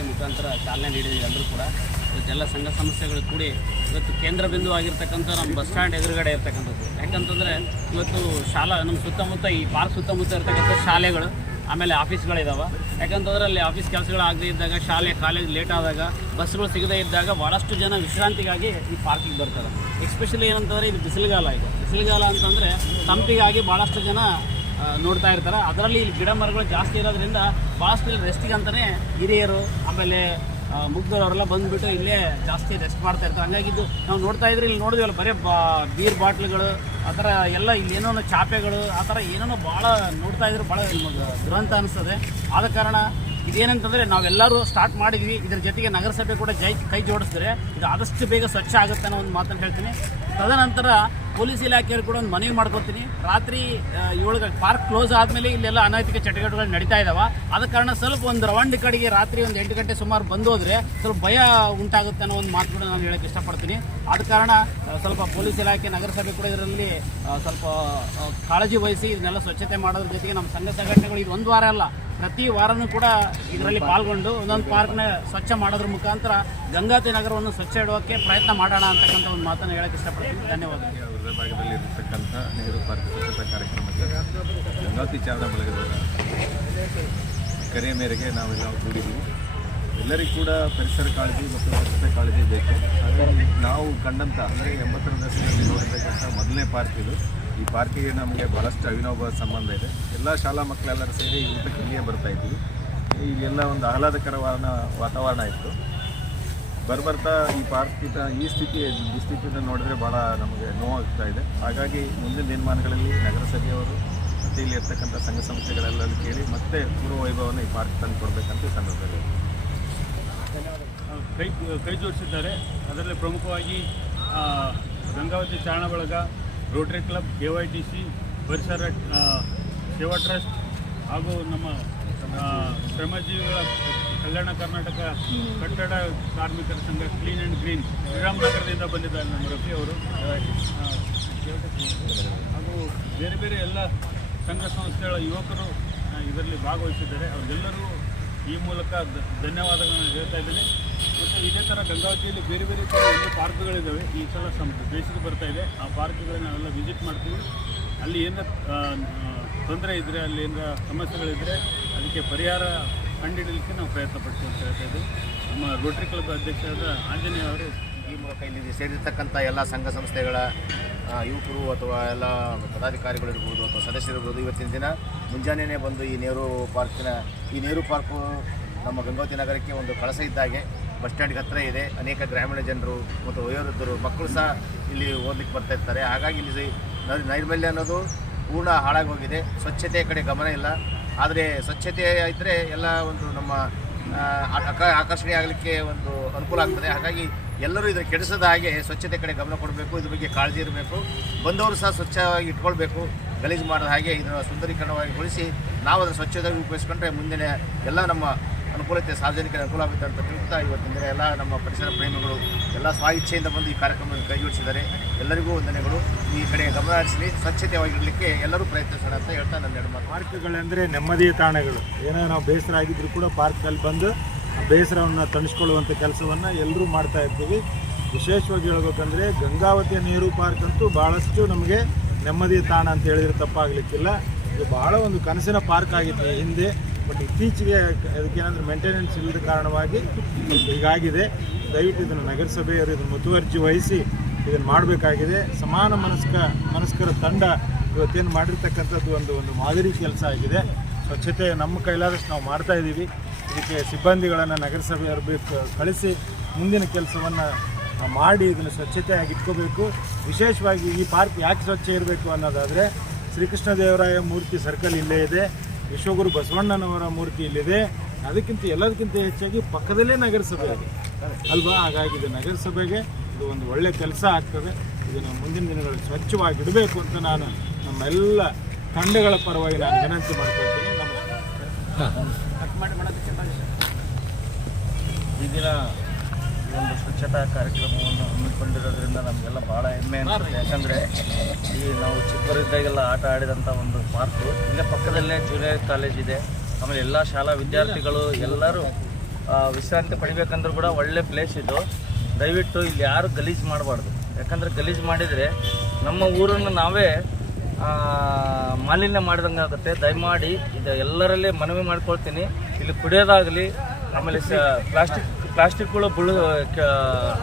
ಒಂದು ಮುಖಾಂತರ ಚಾಲನೆ ನೀಡಿದ್ದೀವಿ ಎಲ್ಲರೂ ಕೂಡ. ಇವತ್ತೆಲ್ಲ ಸಂಘ ಸಮಸ್ಯೆಗಳು ಕೂಡಿ ಇವತ್ತು ಕೇಂದ್ರ ಬಿಂದು ಆಗಿರ್ತಕ್ಕಂಥ ನಮ್ಮ ಬಸ್ ಸ್ಟ್ಯಾಂಡ್ ಎದುರುಗಡೆ ಇರ್ತಕ್ಕಂಥದ್ದು. ಯಾಕಂತಂದರೆ ಇವತ್ತು ಶಾಲಾ, ನಮ್ಮ ಸುತ್ತಮುತ್ತ ಈ ಪಾರ್ಕ್ ಸುತ್ತಮುತ್ತ ಇರ್ತಕ್ಕಂಥ ಶಾಲೆಗಳು, ಆಮೇಲೆ ಆಫೀಸ್ಗಳಿದ್ದಾವೆ ಯಾಕಂತಂದ್ರೆ ಅಲ್ಲಿ ಆಫೀಸ್ ಕೆಲಸಗಳು ಆಗದೇ ಇದ್ದಾಗ, ಶಾಲೆ ಕಾಲೇಜ್ ಲೇಟ್ ಆದಾಗ ಬಸ್ಗಳು ಸಿಗದೇ ಇದ್ದಾಗ ಭಾಳಷ್ಟು ಜನ ವಿಶ್ರಾಂತಿಗಾಗಿ ಈ ಪಾರ್ಕಿಗೆ ಬರ್ತಾರೆ. ಎಸ್ಪೆಷಲಿ ಏನಂತಂದರೆ ಇದು ಬಿಸಿಲುಗಾಲ ಇದು. ಬಿಸಿಲುಗಾಲ ಅಂತಂದರೆ ತಂಪಿಗಾಗಿ ಭಾಳಷ್ಟು ಜನ ನೋಡ್ತಾ ಇರ್ತಾರೆ. ಅದರಲ್ಲಿ ಇಲ್ಲಿ ಗಿಡ ಮರಗಳು ಜಾಸ್ತಿ ಇರೋದ್ರಿಂದ ಭಾಳಷ್ಟು ಇಲ್ಲಿ ರೆಸ್ಟಿಗೆ ಅಂತಲೇ ಹಿರಿಯರು, ಆಮೇಲೆ ಮುಗ್ದವರೆಲ್ಲ ಬಂದುಬಿಟ್ಟು ಇಲ್ಲೇ ಜಾಸ್ತಿ ರೆಸ್ಟ್ ಮಾಡ್ತಾ ಇರ್ತಾರೆ. ಹಂಗಾಗಿ ಇದು ನಾವು ನೋಡ್ತಾ ಇದ್ರೆ ಇಲ್ಲಿ ನೋಡಿದ್ವಲ್ಲ ಬರೀ ಬಾ ಬೀರ್ ಬಾಟ್ಲ್ಗಳು, ಆ ಥರ ಎಲ್ಲ ಇಲ್ಲಿ ಏನೋ ಚಾಪೆಗಳು, ಆ ಥರ ಏನೇನೋ ಭಾಳ ನೋಡ್ತಾ ಇದ್ರೆ, ಭಾಳ ದುರಂತ ಅನಿಸ್ತದೆ. ಆದ ಕಾರಣ ಇದೇನಂತಂದರೆ ನಾವೆಲ್ಲರೂ ಸ್ಟಾರ್ಟ್ ಮಾಡಿದ್ವಿ. ಇದ್ರ ಜೊತೆಗೆ ನಗರಸಭೆ ಕೂಡ ಜೈ ಕೈ ಜೋಡಿಸಿದ್ರೆ ಇದು ಆದಷ್ಟು ಬೇಗ ಸ್ವಚ್ಛ ಆಗುತ್ತೆ ಅನ್ನೋ ಒಂದು ಮಾತನ್ನು ಹೇಳ್ತೀನಿ. ತದನಂತರ ಪೊಲೀಸ್ ಇಲಾಖೆಯವರು ಕೂಡ ಒಂದು ಮನವಿ ಮಾಡ್ಕೊತೀನಿ ರಾತ್ರಿ ಏಳು ಪಾರ್ಕ್ ಕ್ಲೋಸ್ ಆದಮೇಲೆ ಇಲ್ಲೆಲ್ಲ ಅನೈತಿಕ ಚಟುವಟಿಕೆಗಳು ನಡೀತಾ ಇದಾವೆ. ಆದ ಕಾರಣ ಸ್ವಲ್ಪ ಒಂದು ರೌಂಡ್ ಕಡೆಗೆ ರಾತ್ರಿ ಒಂದು ಎಂಟು ಗಂಟೆ ಸುಮಾರು ಬಂದು ಹೋದ್ರೆ ಸ್ವಲ್ಪ ಭಯ ಉಂಟಾಗುತ್ತೆ ಅನ್ನೋ ಒಂದು ಮಾತು ಕೂಡ ನಾನು ಹೇಳಕ್ಕೆ ಇಷ್ಟಪಡ್ತೀನಿ. ಆದ ಕಾರಣ ಸ್ವಲ್ಪ ಪೊಲೀಸ್ ಇಲಾಖೆ, ನಗರಸಭೆ ಕೂಡ ಇದರಲ್ಲಿ ಸ್ವಲ್ಪ ಕಾಳಜಿ ವಹಿಸಿ ಇದನ್ನೆಲ್ಲ ಸ್ವಚ್ಛತೆ ಮಾಡೋದ್ರ ಜೊತೆಗೆ ನಮ್ಮ ಸಂಘ ಸಂಘಟನೆಗಳು ಇದು ಒಂದು ವಾರ ಅಲ್ಲ, ಪ್ರತಿ ವಾರನೂ ಕೂಡ ಇದರಲ್ಲಿ ಪಾಲ್ಗೊಂಡು ಒಂದೊಂದು ಪಾರ್ಕ್ನ ಸ್ವಚ್ಛ ಮಾಡೋದ್ರ ಮುಖಾಂತರ ಗಂಗಾತಿ ನಗರವನ್ನು ಸ್ವಚ್ಛ ಇಡೋಕ್ಕೆ ಪ್ರಯತ್ನ ಮಾಡೋಣ ಅಂತಕ್ಕಂಥ ಒಂದು ಮಾತನ್ನು ಹೇಳಕ್ಕೆ ಇಷ್ಟಪಡ್ತೀನಿ. ಧನ್ಯವಾದಗಳು. ಹೃದಯ ಭಾಗದಲ್ಲಿ ಇರತಕ್ಕಂಥ ನೆಹರು ಪಾರ್ಕ್ ಸ್ವಚ್ಛತಾ ಕಾರ್ಯಕ್ರಮಕ್ಕೆ ಗಂಗಾವತಿ ಚಾರಣ ಬಳಗದ ಕರೆಯ ಮೇರೆಗೆ ನಾವೆಲ್ಲ ಕೂಡಿದ್ದೀವಿ. ಎಲ್ಲರಿಗೂ ಕೂಡ ಪರಿಸರ ಕಾಳಜಿ ಮತ್ತು ಸ್ವಚ್ಛತೆ ಕಾಳಜಿ ಬೇಕು. ಹಾಗಾಗಿ ನಾವು ಕಂಡಂಥ, ಅಂದರೆ ಎಂಬತ್ತರ ದಶಕದಲ್ಲಿ ನೋಡಿರ್ತಕ್ಕಂಥ ಮೊದಲನೇ ಪಾರ್ಕ್ ಇದು. ಈ ಪಾರ್ಕಿಗೆ ನಮಗೆ ಭಾಳಷ್ಟು ಅವಿನೋಭ ಸಂಬಂಧ ಇದೆ. ಎಲ್ಲ ಶಾಲಾ ಮಕ್ಕಳೆಲ್ಲರೂ ಸೇರಿ ಊಟಕ್ಕೆ ಇಲ್ಲಿಯೇ ಬರ್ತಾ ಇದ್ವಿ. ಇಲ್ಲೆಲ್ಲ ಒಂದು ಆಹ್ಲಾದಕರವಾದ ವಾತಾವರಣ ಇತ್ತು. ಬರ್ಬರ್ತಾ ಈ ಪಾರ್ಕಿನ ಈ ಸ್ಥಿತಿ ದುಸ್ಥಿತಿಯನ್ನು ನೋಡಿದ್ರೆ ಭಾಳ ನಮಗೆ ನೋವಾಗ್ತಾ ಇದೆ. ಹಾಗಾಗಿ ಮುಂದಿನ ದಿನಮಾನಗಳಲ್ಲಿ ನಗರಸಭೆಯವರು, ಮತ್ತು ಇಲ್ಲಿ ಇರ್ತಕ್ಕಂಥ ಸಂಘ ಸಂಸ್ಥೆಗಳೆಲ್ಲ ಕೇಳಿ ಮತ್ತೆ ಪೂರ್ವ ವೈಭವನ ಈ ಪಾರ್ಕ್ ತಂದು ಕೊಡಬೇಕಂತ ಸಂದರ್ಭ ಸಂದರ್ಭದಲ್ಲಿ. ಕೈ ಕೈ ಜೋಡಿಸಿದ್ದಾರೆ. ಅದರಲ್ಲಿ ಪ್ರಮುಖವಾಗಿ ಗಂಗಾವತಿ ಚಾರಣ ಬಳಗ rotary club K Y T C ಪರಿಸರ ಸೇವಾ ಟ್ರಸ್ಟ್ ಹಾಗೂ ನಮ್ಮ ಶ್ರಮಜೀವಿಗಳ ಕಲ್ಯಾಣ ಕರ್ನಾಟಕ ಕಟ್ಟಡ ಕಾರ್ಮಿಕರ ಸಂಘ ಕ್ಲೀನ್ ಆ್ಯಂಡ್ ಗ್ರೀನ್ ಶ್ರೀರಾಮನಗರದಿಂದ ಬಂದಿದ್ದಾರೆ ನಮ್ಮ ರಫಿ ಅವರು. ಹಾಗೂ ಬೇರೆ ಬೇರೆ ಎಲ್ಲ ಸಂಘ ಸಂಸ್ಥೆಗಳ ಯುವಕರು ಇದರಲ್ಲಿ ಭಾಗವಹಿಸಿದ್ದಾರೆ. ಅವರಿಗೆಲ್ಲರೂ ಈ ಮೂಲಕ ಧನ್ಯವಾದಗಳನ್ನು ಹೇಳ್ತಾ ಇದ್ದೇನೆ. ಮತ್ತು ಇದೇ ಥರ ಗಂಗಾವತಿಯಲ್ಲಿ ಬೇರೆ ಬೇರೆ ಥರ ಎಲ್ಲ ಪಾರ್ಕ್ಗಳಿದ್ದಾವೆ. ಈ ಸಲ ಸಂ ಬೇಸಿಗೆ ಬರ್ತಾ ಇದೆ. ಆ ಪಾರ್ಕ್ಗಳನ್ನ ನಾವೆಲ್ಲ ವಿಸಿಟ್ ಮಾಡ್ತೀವಿ. ಅಲ್ಲಿ ಏನಾರ ತೊಂದರೆ ಇದ್ದರೆ ಅಲ್ಲಿ ಏನಾರ ಸಮಸ್ಯೆಗಳಿದ್ದರೆ ಅದಕ್ಕೆ ಪರಿಹಾರ ಕಂಡುಹಿಡಲಿಕ್ಕೆ ನಾವು ಪ್ರಯತ್ನ ಪಡ್ತೀವಿ ಅಂತ ಹೇಳ್ತಾ ಇದ್ದೀವಿ. ನಮ್ಮ ರೋಟರಿ ಕ್ಲಬ್ ಅಧ್ಯಕ್ಷರಾದ ಆಂಜನೇಯ ಅವರು ಈ ಮೂಲಕ ಇಲ್ಲಿ ಸೇರಿರ್ತಕ್ಕಂಥ ಎಲ್ಲ ಸಂಘ ಸಂಸ್ಥೆಗಳ ಯುವಕರು ಅಥವಾ ಎಲ್ಲ ಪದಾಧಿಕಾರಿಗಳಿರ್ಬೋದು ಅಥವಾ ಸದಸ್ಯರಿರ್ಬೋದು ಇವತ್ತಿನ ದಿನ ಮುಂಜಾನೆಯೇ ಬಂದು ಈ ನೆಹರು ಪಾರ್ಕಿನ ಈ ನೆಹರು ಪಾರ್ಕು ನಮ್ಮ ಗಂಗಾವತಿ ನಗರಕ್ಕೆ ಒಂದು ಕಳಸ ಇದ್ದಾಗೆ. ಬಸ್ ಸ್ಟ್ಯಾಂಡ್ಗೆ ಹತ್ತಿರ ಇದೆ. ಅನೇಕ ಗ್ರಾಮೀಣ ಜನರು ಮತ್ತು ವಯೋವೃದ್ಧರು ಮಕ್ಕಳು ಸಹ ಇಲ್ಲಿ ಓದಲಿಕ್ಕೆ ಬರ್ತಾ ಇರ್ತಾರೆ. ಹಾಗಾಗಿ ಇಲ್ಲಿ ನೈರ್ಮಲ್ಯ ಅನ್ನೋದು ಪೂರ್ಣ ಹಾಳಾಗಿ ಹೋಗಿದೆ ಸ್ವಚ್ಛತೆಯ ಕಡೆ ಗಮನ ಇಲ್ಲ. ಆದರೆ ಸ್ವಚ್ಛತೆ ಇದ್ದರೆ ಎಲ್ಲ ಒಂದು ನಮ್ಮ ಆಕರ್ಷಣೆ ಆಗಲಿಕ್ಕೆ ಒಂದು ಅನುಕೂಲ ಆಗ್ತದೆ. ಹಾಗಾಗಿ ಎಲ್ಲರೂ ಇದನ್ನು ಕೆಡಿಸದ ಹಾಗೆ ಸ್ವಚ್ಛತೆ ಕಡೆ ಗಮನ ಕೊಡಬೇಕು. ಇದ್ರ ಬಗ್ಗೆ ಕಾಳಜಿ ಇರಬೇಕು. ಬಂದವರು ಸಹ ಸ್ವಚ್ಛವಾಗಿ ಇಟ್ಕೊಳ್ಬೇಕು. ಗಲೀಜು ಮಾಡಿದ ಹಾಗೆ ಇದನ್ನು ಸುಂದರೀಕರಣವಾಗಿಗೊಳಿಸಿ ನಾವು ಅದನ್ನು ಸ್ವಚ್ಛತೆಯಾಗಿ ಉಪಯೋಗಿಸ್ಕೊಂಡ್ರೆ ಮುಂದಿನ ಎಲ್ಲ ನಮ್ಮ ಅನುಕೂಲತೆ ಸಾರ್ವಜನಿಕರ ಅನುಕೂಲ ಆಗುತ್ತೆ ಅಂತ ತಿಳ್ತಾ ಇವತ್ತಿನ ಎಲ್ಲ ನಮ್ಮ ಪರಿಸರ ಪ್ರೇಮಿಗಳು ಎಲ್ಲ ಸ್ವಾಚ್ಛೆಯಿಂದ ಬಂದು ಈ ಕಾರ್ಯಕ್ರಮವನ್ನು ಕೈಜೋಡಿಸಿದ್ದಾರೆ. ಎಲ್ಲರಿಗೂ ವಂದನೆಗಳು. ಈ ಕಡೆ ಗಮನ ಹರಿಸಲಿ ಸ್ವಚ್ಛತೆಯಾಗಿರಲಿಕ್ಕೆ ಎಲ್ಲರೂ ಪ್ರಯತ್ನಿಸೋಣ ಅಂತ ಹೇಳ್ತಾ ನನ್ನ ಎರಡು ಮಾತು. ಪಾರ್ಕ್ಗಳೆಂದರೆ ನೆಮ್ಮದಿಯ ತಾಣಗಳು. ಏನೋ ನಾವು ಬೇಸರ ಆಗಿದ್ದರೂ ಕೂಡ ಪಾರ್ಕಲ್ಲಿ ಬಂದು ಬೇಸರವನ್ನು ತಣಿಸ್ಕೊಳ್ಳುವಂಥ ಕೆಲಸವನ್ನು ಎಲ್ಲರೂ ಮಾಡ್ತಾ ಇರ್ತೀವಿ. ವಿಶೇಷವಾಗಿ ಹೇಳ್ಬೇಕಂದ್ರೆ ಗಂಗಾವತಿಯ ನೀರು ಪಾರ್ಕ್ ಅಂತೂ ಭಾಳಷ್ಟು ನಮಗೆ ನೆಮ್ಮದಿಯ ತಾಣ ಅಂತ ಹೇಳಿದ್ರೆ ತಪ್ಪಾಗಲಿಕ್ಕಿಲ್ಲ. ಇದು ಭಾಳ ಒಂದು ಕನಸಿನ ಪಾರ್ಕ್ ಆಗಿತ್ತು ಹಿಂದೆ. ಬಟ್ ಇತ್ತೀಚೆಗೆ ಅದಕ್ಕೇನಾದರೂ ಮೇಂಟೆನೆನ್ಸ್ ಇಲ್ಲದ ಕಾರಣವಾಗಿ ಹೀಗಾಗಿದೆ. ದಯವಿಟ್ಟು ಇದನ್ನು ನಗರಸಭೆಯವರು ಇದನ್ನು ಮುತುವರ್ಜಿ ವಹಿಸಿ ಇದನ್ನು ಮಾಡಬೇಕಾಗಿದೆ. ಸಮಾನ ಮನಸ್ಕ, ಮನಸ್ಕರ ತಂಡ ಇವತ್ತೇನು ಮಾಡಿರ್ತಕ್ಕಂಥದ್ದು ಒಂದು ಒಂದು ಮಾದರಿ ಕೆಲಸ ಆಗಿದೆ. ಸ್ವಚ್ಛತೆ ನಮ್ಮ ಕೈಲಾದಷ್ಟು ನಾವು ಮಾಡ್ತಾ ಇದ್ದೀವಿ. ಇದಕ್ಕೆ ಸಿಬ್ಬಂದಿಗಳನ್ನು ನಗರಸಭೆಯವರು ಬೇಕು ಕಳಿಸಿ ಮುಂದಿನ ಕೆಲಸವನ್ನು ಮಾಡಿ ಇದನ್ನು ಸ್ವಚ್ಛತೆಯಾಗಿ ಇಟ್ಕೋಬೇಕು. ವಿಶೇಷವಾಗಿ ಈ ಪಾರ್ಕ್ ಯಾಕೆ ಸ್ವಚ್ಛ ಇರಬೇಕು ಅನ್ನೋದಾದರೆ ಶ್ರೀಕೃಷ್ಣದೇವರಾಯ ಮೂರ್ತಿ ಸರ್ಕಲ್ ಇಲ್ಲೇ ಇದೆ. ವಿಶ್ವಗುರು ಬಸವಣ್ಣನವರ ಮೂರ್ತಿ ಇಲ್ಲಿದೆ. ಅದಕ್ಕಿಂತ ಎಲ್ಲದಕ್ಕಿಂತ ಹೆಚ್ಚಾಗಿ ಪಕ್ಕದಲ್ಲೇ ನಗರಸಭೆ ಇದೆ ಅಲ್ವಾ? ಹಾಗಾಗಿ ಇದು ನಗರಸಭೆಗೆ ಇದು ಒಂದು ಒಳ್ಳೆ ಕೆಲಸ ಆಗ್ತದೆ. ಇದನ್ನು ಮುಂದಿನ ದಿನಗಳಲ್ಲಿ ಸ್ವಚ್ಛವಾಗಿ ಇಡಬೇಕು ಅಂತ ನಾನು ನಮ್ಮೆಲ್ಲ ತಂಡಗಳ ಪರವಾಗಿ ನಾನು ವಿನಂತಿ ಮಾಡ್ಕೊಳ್ತೀನಿ ನಮಸ್ಕಾರ. ಈ ದಿನ ಒಂದು ಸ್ವಚ್ಛತಾ ಕಾರ್ಯಕ್ರಮವನ್ನು ಹಮ್ಮಿಕೊಂಡಿರೋದ್ರಿಂದ ನಮಗೆಲ್ಲ ಭಾಳ ಹೆಮ್ಮೆ ಅನಿಸುತ್ತೆ. ಯಾಕಂದರೆ ಈ ನಾವು ಚಿಕ್ಕವರಿದ್ದಾಗೆಲ್ಲ ಆಟ ಆಡಿದಂಥ ಒಂದು ಪಾರ್ಕು. ಇಲ್ಲೇ ಪಕ್ಕದಲ್ಲೇ ಜೂನಿಯರ್ ಕಾಲೇಜ್ ಇದೆ. ಆಮೇಲೆ ಎಲ್ಲ ಶಾಲಾ ವಿದ್ಯಾರ್ಥಿಗಳು ಎಲ್ಲರೂ ವಿಶ್ರಾಂತಿ ಪಡಿಬೇಕಂದ್ರೂ ಕೂಡ ಒಳ್ಳೆ ಪ್ಲೇಸ್ ಇದು. ದಯವಿಟ್ಟು ಇಲ್ಲಿ ಯಾರು ಗಲೀಜು ಮಾಡಬಾರ್ದು. ಯಾಕಂದರೆ ಗಲೀಜು ಮಾಡಿದರೆ ನಮ್ಮ ಊರನ್ನು ನಾವೇ ಮಾಲಿನ್ಯ ಮಾಡಿದಂಗೆ ಆಗುತ್ತೆ. ದಯಮಾಡಿ ಇದು ಎಲ್ಲರಲ್ಲೇ ಮನವಿ ಮಾಡ್ಕೊಳ್ತೀನಿ. ಇಲ್ಲಿ ಕುಡಿಯೋದಾಗಲಿ, ಆಮೇಲೆ ಪ್ಲಾಸ್ಟಿಕ್ ಪ್ಲಾಸ್ಟಿಕ್ಗಳು ಬುಳ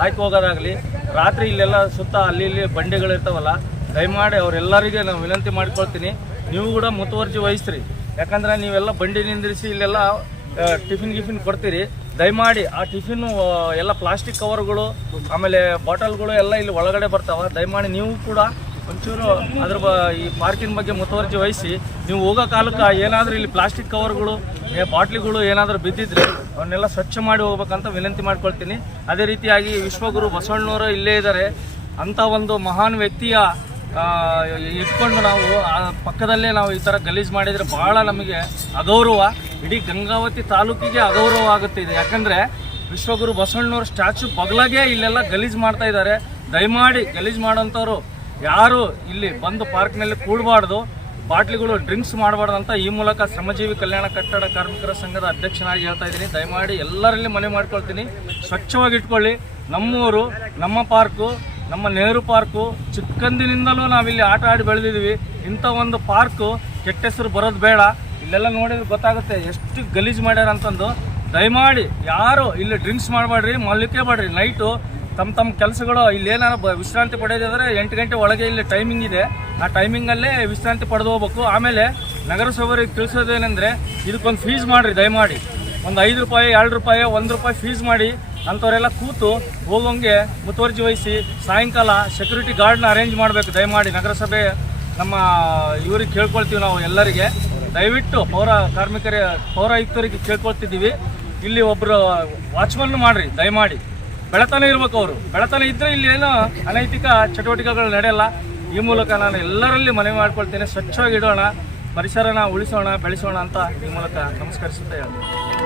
ಹಾಕಿ ಹೋಗೋದಾಗಲಿ, ರಾತ್ರಿ ಇಲ್ಲೆಲ್ಲ ಸುತ್ತ ಅಲ್ಲಿ ಇಲ್ಲಿ ಬಂಡೆಗಳಿರ್ತಾವಲ್ಲ ದಯಮಾಡಿ ಅವರೆಲ್ಲರಿಗೆ ನಾನು ವಿನಂತಿ ಮಾಡ್ಕೊಳ್ತೀನಿ. ನೀವು ಕೂಡ ಮುತುವರ್ಜಿ ವಹಿಸ್ರಿ. ಯಾಕಂದ್ರೆ ನೀವೆಲ್ಲ ಬಂಡಿ ನಿಂದಿರಿಸಿ ಇಲ್ಲೆಲ್ಲ ಟಿಫಿನ್ ಗಿಫಿನ್ ಕೊಡ್ತೀರಿ. ದಯಮಾಡಿ ಆ ಟಿಫಿನ್ ಎಲ್ಲ ಪ್ಲಾಸ್ಟಿಕ್ ಕವರ್ಗಳು ಆಮೇಲೆ ಬಾಟಲ್ಗಳು ಎಲ್ಲ ಇಲ್ಲಿ ಒಳಗಡೆ ಬರ್ತಾವ. ದಯಮಾಡಿ ನೀವು ಕೂಡ ಒಂಚೂರು ಅದ್ರ ಬ ಈ ಪಾರ್ಕಿನ ಬಗ್ಗೆ ಮುತುವರ್ಜಿ ವಹಿಸಿ, ನೀವು ಹೋಗೋ ಕಾಲಕ್ಕೆ ಏನಾದರೂ ಇಲ್ಲಿ ಪ್ಲಾಸ್ಟಿಕ್ ಕವರ್ಗಳು ಬಾಟ್ಲಿಗಳು ಏನಾದರೂ ಬಿದ್ದಿದ್ರೆ ಅವನ್ನೆಲ್ಲ ಸ್ವಚ್ಛ ಮಾಡಿ ಹೋಗ್ಬೇಕಂತ ವಿನಂತಿ ಮಾಡ್ಕೊಳ್ತೀನಿ. ಅದೇ ರೀತಿಯಾಗಿ ವಿಶ್ವಗುರು ಬಸವಣ್ಣವರು ಇಲ್ಲೇ ಇದ್ದಾರೆ. ಅಂಥ ಒಂದು ಮಹಾನ್ ವ್ಯಕ್ತಿಯ ಇಟ್ಕೊಂಡು ನಾವು ಪಕ್ಕದಲ್ಲೇ ನಾವು ಈ ಥರ ಗಲೀಜು ಮಾಡಿದರೆ ಭಾಳ ನಮಗೆ ಅಗೌರವ. ಇಡೀ ಗಂಗಾವತಿ ತಾಲೂಕಿಗೆ ಅಗೌರವ ಆಗುತ್ತೆ ಇದು ಯಾಕಂದರೆ ವಿಶ್ವಗುರು ಬಸವಣ್ಣವ್ರ ಸ್ಟ್ಯಾಚು ಬಗ್ಲಾಗೆ ಇಲ್ಲೆಲ್ಲ ಗಲೀಜು ಮಾಡ್ತಾ ಇದ್ದಾರೆ. ದಯಮಾಡಿ ಗಲೀಜು ಮಾಡೋಂಥವ್ರು ಯಾರು ಇಲ್ಲಿ ಬಂದು ಪಾರ್ಕ್ನಲ್ಲಿ ಕೂಡಬಾರ್ದು, ಬಾಟ್ಲಿಗಳು ಡ್ರಿಂಕ್ಸ್ ಮಾಡಬಾರ್ದು ಅಂತ ಈ ಮೂಲಕ ಶ್ರಮಜೀವಿ ಕಲ್ಯಾಣ ಕಟ್ಟಡ ಕಾರ್ಮಿಕರ ಸಂಘದ ಅಧ್ಯಕ್ಷನಾಗಿ ಹೇಳ್ತಾ ಇದ್ದೀನಿ. ದಯಮಾಡಿ ಎಲ್ಲರಲ್ಲಿ ಮನೆ ಮಾಡ್ಕೊಳ್ತೀನಿ. ಸ್ವಚ್ಛವಾಗಿ ಇಟ್ಕೊಳ್ಳಿ ನಮ್ಮೂರು, ನಮ್ಮ ಪಾರ್ಕು, ನಮ್ಮ ನೆಹರು ಪಾರ್ಕು, ಚಿಕ್ಕಂದಿನಿಂದಲೂ ನಾವಿಲ್ಲಿ ಆಟ ಆಡಿ ಬೆಳೆದಿದ್ದೀವಿ. ಇಂಥ ಒಂದು ಪಾರ್ಕು ಕೆಟ್ಟ ಹೆಸರು ಬರೋದು ಬೇಡ. ಇಲ್ಲೆಲ್ಲ ನೋಡಿದ್ರೆ ಗೊತ್ತಾಗುತ್ತೆ ಎಷ್ಟು ಗಲೀಜು ಮಾಡ್ಯಾರ ಅಂತಂದು ದಯಮಾಡಿ ಯಾರು ಇಲ್ಲಿ ಡ್ರಿಂಕ್ಸ್ ಮಾಡಬೇಡ್ರಿ ಮಲ್ಲಿಕೆ ಬೇಡ್ರಿ ನೈಟು ತಮ್ಮ ತಮ್ಮ ಕೆಲಸಗಳು ಇಲ್ಲಿ ಏನಾರು ಬ ವಿಶ್ರಾಂತಿ ಪಡೆಯೋದಾದ್ರೆ ಎಂಟು ಗಂಟೆ ಒಳಗೆ ಇಲ್ಲಿ ಟೈಮಿಂಗ್ ಇದೆ. ಆ ಟೈಮಿಂಗಲ್ಲೇ ವಿಶ್ರಾಂತಿ ಪಡೆದು ಹೋಗ್ಬೇಕು. ಆಮೇಲೆ ನಗರಸಭೆಯವರಿಗೆ ತಿಳಿಸೋದೇನೆಂದರೆ ಇದಕ್ಕೊಂದು ಫೀಸ್ ಮಾಡಿರಿ, ದಯಮಾಡಿ. ಒಂದು ಐದು ರೂಪಾಯಿ, ಎರಡು ರೂಪಾಯಿ, ಒಂದು ರೂಪಾಯಿ ಫೀಸ್ ಮಾಡಿ ಅಂಥವರೆಲ್ಲ ಕೂತು ಹೋಗೋಂಗೆ ಮುತುವರ್ಜಿ ವಹಿಸಿ ಸಾಯಂಕಾಲ ಸೆಕ್ಯೂರಿಟಿ ಗಾರ್ಡ್ನ ಅರೇಂಜ್ ಮಾಡಬೇಕು. ದಯಮಾಡಿ ನಗರಸಭೆ ನಮ್ಮ ಇವ್ರಿಗೆ ಕೇಳ್ಕೊಳ್ತೀವಿ ನಾವು ಎಲ್ಲರಿಗೆ. ದಯವಿಟ್ಟು ಪೌರ ಕಾರ್ಮಿಕರ, ಪೌರಾಯುಕ್ತರಿಗೆ ಕೇಳ್ಕೊಳ್ತಿದ್ದೀವಿ. ಇಲ್ಲಿ ಒಬ್ಬರು ವಾಚ್ಮನ್ ಮಾಡಿರಿ, ದಯಮಾಡಿ. ಬೆಳತನ ಇರ್ಬೇಕು ಅವರು. ಬೆಳತನ ಇದ್ರೆ ಇಲ್ಲಿ ಏನೋ ಅನೈತಿಕ ಚಟುವಟಿಕೆಗಳು ನಡೆಯಲ್ಲ. ಈ ಮೂಲಕ ನಾನು ಎಲ್ಲರಲ್ಲಿ ಮನವಿ ಮಾಡ್ಕೊಳ್ತೇನೆ. ಸ್ವಚ್ಛವಾಗಿ ಇಡೋಣ, ಪರಿಸರನ ಉಳಿಸೋಣ, ಬೆಳೆಸೋಣ ಅಂತ ಈ ಮೂಲಕ ನಮಸ್ಕರಿಸುತ್ತಾ ಹೇಳ್ತೀನಿ.